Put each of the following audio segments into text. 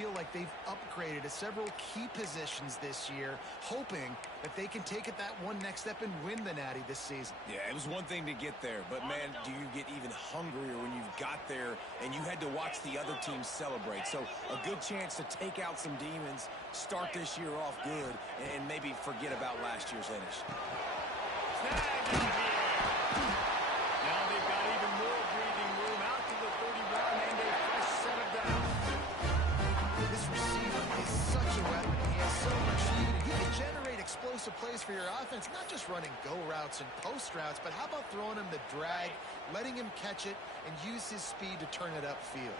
feel like they've upgraded to several key positions this year, hoping that they can take it that one next step and win the Natty this season. Yeah, it was one thing to get there, but, man, do you get even hungrier when you've got there and you had to watch the other team celebrate. So a good chance to take out some demons, start this year off good, and maybe forget about last year's finish. Snagged out here. Now they've got even more breathing room out to the 31 and a fresh set of downs. This receiver is such a weapon. He has so much speed. He can generate explosive plays for your offense, not just running go routes and post routes, but how about throwing him the drag, letting him catch it, and use his speed to turn it upfield.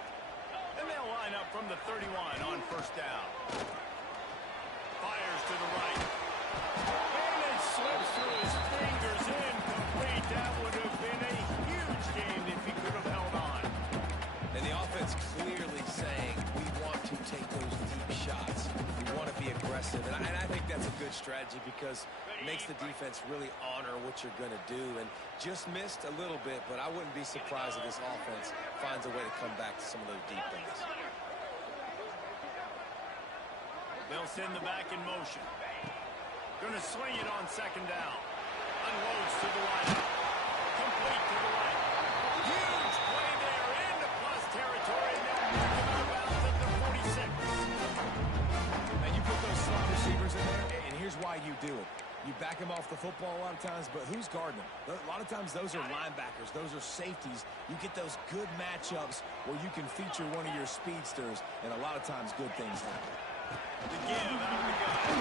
And they'll line up from the 31 on first down. Fires to the right. And it slips through his fingers, incomplete. That would have been a huge game if he could have held on. And the offense clearly saying, we want to take those deep shots. We want to be aggressive. And I think that's a good strategy because it makes the defense really honor what you're going to do. And just missed a little bit, but I wouldn't be surprised if this offense finds a way to come back to some of those deep things. They'll send the back in motion. Going to swing it on second down. Unloads to the right. Complete to the right. Huge play there into plus territory. And they'll knock him out of bounds at the 46. And you put those slot receivers in there, and here's why you do it. You back them off the football a lot of times, but who's guarding them? A lot of times those are linebackers. Those are safeties. You get those good matchups where you can feature one of your speedsters, and a lot of times good things happen. The give out of the gun.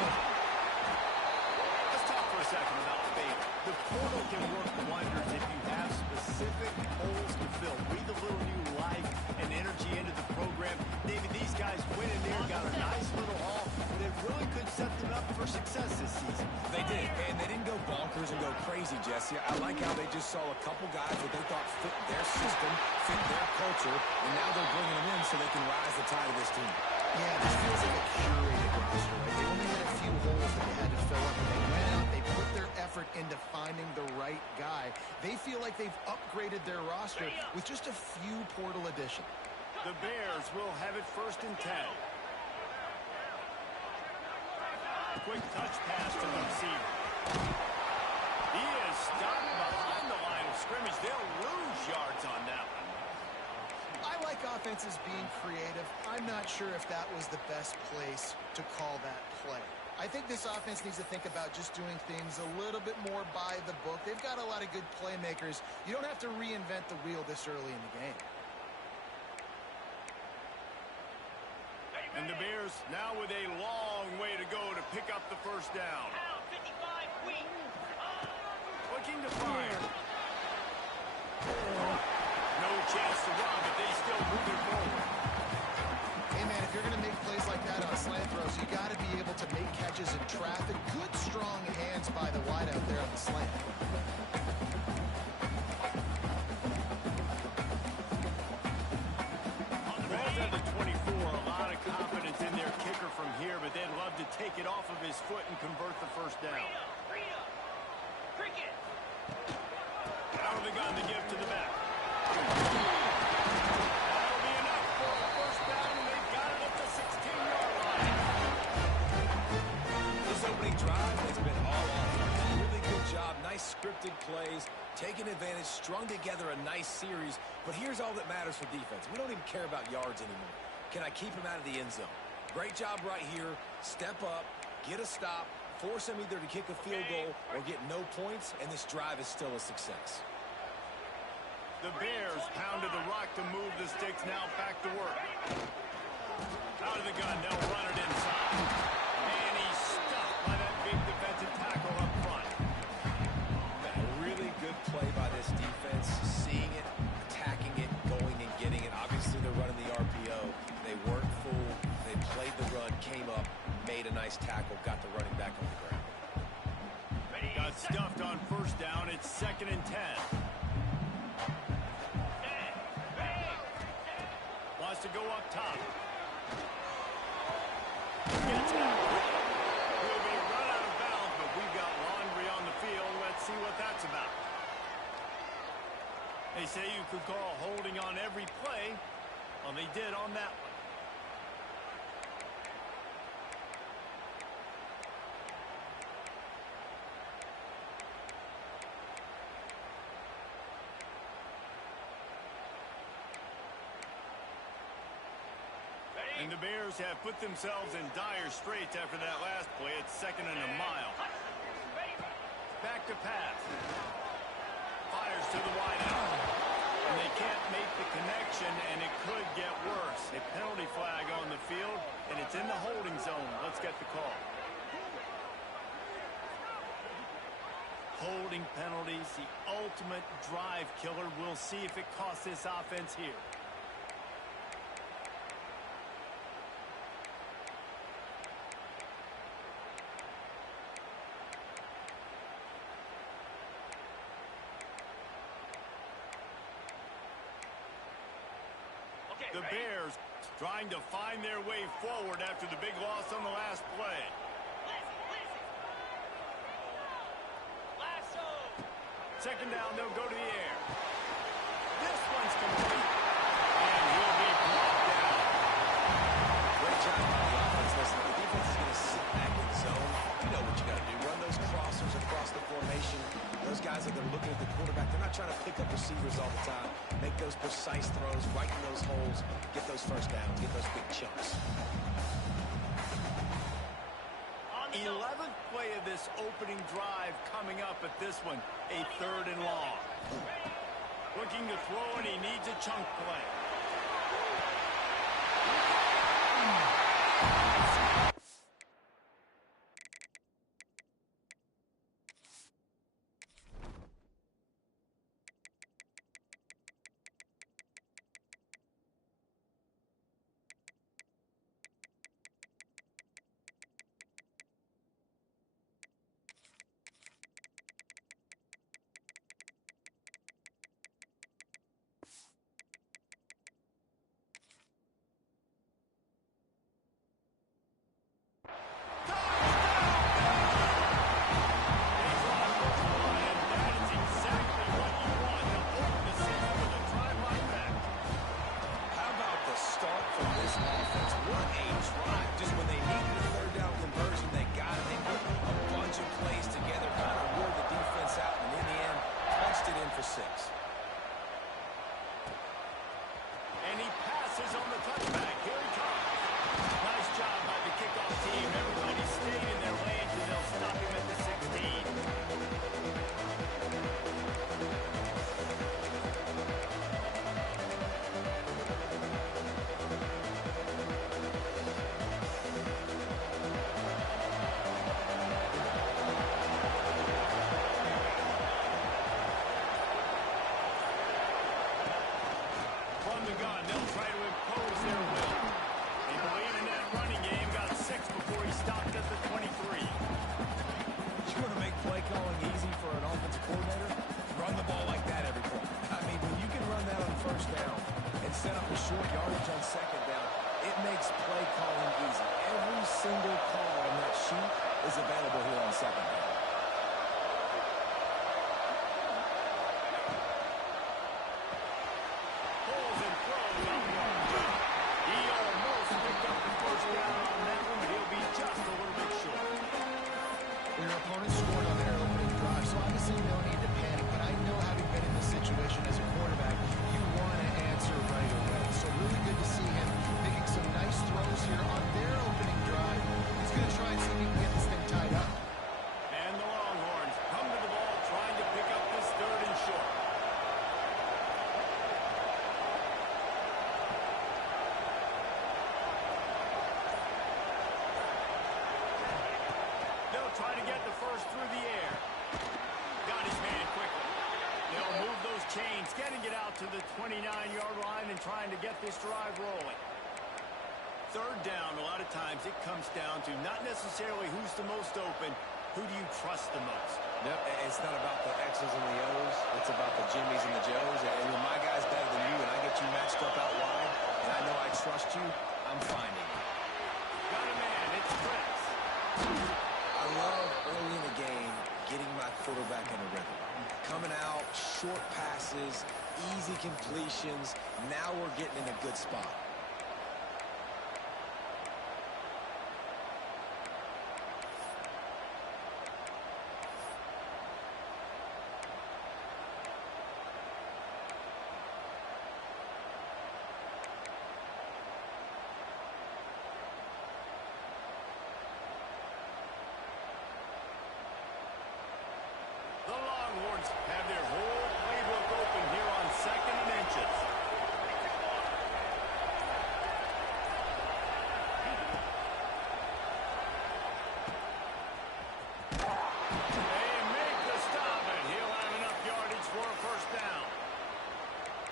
Let's talk for a second about faith. The portal can work wonders if you have specific holes to fill. Breathe a little new life and energy into the program. David, these guys went in there, got a nice little haul, but it really could set them up for success this season. They did, and they didn't go bonkers and go crazy, Jesse. I like how they just saw a couple guys that they thought fit their system, fit their culture, and now they're bringing them in so they can rise the tide of this team. Yeah, this feels like a curated roster, right? They only had a few holes that they had to fill up, and they went out, they put their effort into finding the right guy. They feel like they've upgraded their roster with just a few portal additions. The Bears will have it 1st and 10. Quick touch pass to the receiver. He is stopped behind the line of scrimmage. They'll lose yards on that one. I like offenses being creative. I'm not sure if that was the best place to call that play. I think this offense needs to think about just doing things a little bit more by the book. They've got a lot of good playmakers. You don't have to reinvent the wheel this early in the game. And the Bears now with a long way to go to pick up the first down. Looking to fire. No chance to run, but they still move it forward. Hey, man, if you're going to make plays like that on slant throws, you got to be able to make catches in traffic. Good, strong hands by the wideout there on the slant. Ball's at the 24. A lot of confidence in their kicker from here, but they'd love to take it off of his foot and convert the first down. Out of the gun to give to the back. That'll be enough for a first down, and they've got it at the 16-yard line. This opening drive has been all offense. Really good job. Nice scripted plays. Taking advantage, strung together a nice series. But here's all that matters for defense. We don't even care about yards anymore. Can I keep him out of the end zone? Great job right here. Step up, get a stop, force him either to kick a field goal or get no points, and this drive is still a success. The Bears pounded the rock to move the sticks. Now back to work. Out of the gun. They'll run it inside. And he's stopped by that big defensive tackle up front. A really good play by this defense. Seeing it, attacking it, going and getting it. Obviously, they're running the RPO. They weren't fooled. They played the run, came up, made a nice tackle, got the running back on the ground. Got stuffed on first down. It's 2nd and 10. Wants to go up top. Gets it. Will be run out of bounds, but we've got laundry on the field. Let's see what that's about. They say you could call holding on every play. Well, they did on that one. the Bears have put themselves in dire straits after that last play. It's 2nd and a mile. Back to pass. Fires to the wideout. And they can't make the connection, and it could get worse. A penalty flag on the field, and it's in the holding zone. Let's get the call. Holding penalties, the ultimate drive killer. We'll see if it costs this offense here. The Bears trying to find their way forward after the big loss on the last play. Second down, they'll go to the air. This one's complete. And he'll be blocked down. Great job by the offense. Listen, the defense is going to sit back in zone. You know what you got to do. Run those crossers across the formation. Those guys are going to look at the quarterback. They're not trying to pick up receivers all the time. Make those precise throws, right in those holes, get those first downs, get those big chunks. 11th play of this opening drive coming up at this one, a 3rd and long. Looking to throw, and he needs a chunk play. And he passes on the touchback. Here he comes. Nice job by the kickoff team. Everybody stayed in their lanes, and they'll stop him at the 16. From the gun, they'll try to impose their will. They believe in that running game. Got 6 before he stopped at the 23. You want to make play calling easy for an offensive coordinator? Run the ball like that every play. I mean, when you can run that on first down and set up a short yardage on second down, it makes play calling easy. Every single call on that sheet is available here on second down. Pulls and throws on one. He almost picked up the first down on that one, but he'll be just a little bit short. Your opponent scored on their opening drive, so obviously no need to panic. But I know, having been in this situation as a quarterback, you want to answer right away. So really good to see him making some nice throws here on their opening drive. He's going to try and see if he can get this thing tied up. And the Longhorns come to the ball trying to pick up this 3rd and short. They'll try to get the first through the air. Got his man quickly. They'll move those chains, getting it out to the 29-yard line and trying to get this drive rolling. 3rd down, a lot of times it comes down to not necessarily who's the most open, who do you trust the most? Yep, it's not about the X's and the O's. It's about the Jimmies and the Joes. And when my guy's better than you and I get you matched up out wide, and I know I trust you, I'm finding you. Got a man, it's Chris. I love early in the game getting my quarterback in a rhythm. Coming out, short passes, easy completions. Now we're getting in a good spot. have their whole playbook open here on 2nd and inches. They make the stop, and he'll have enough yardage for a first down.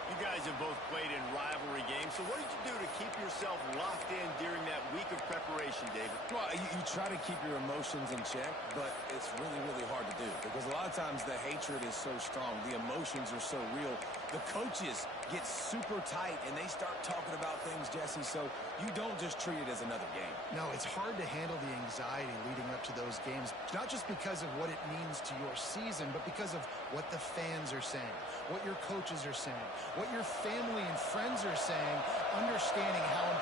You guys have both played in rivalry games, so what did you do to keep yourself locked in during that week of preparation, David? Well, you try to keep your emotions in check, but it's really, really hard to do because a lot of times the hatred is so strong. The emotions are so real. The coaches get super tight, and they start talking about things, Jesse, so you don't just treat it as another game. No, it's hard to handle the anxiety leading up to those games, not just because of what it means to your season, but because of what the fans are saying, what your coaches are saying, what your family and friends are saying, understanding how important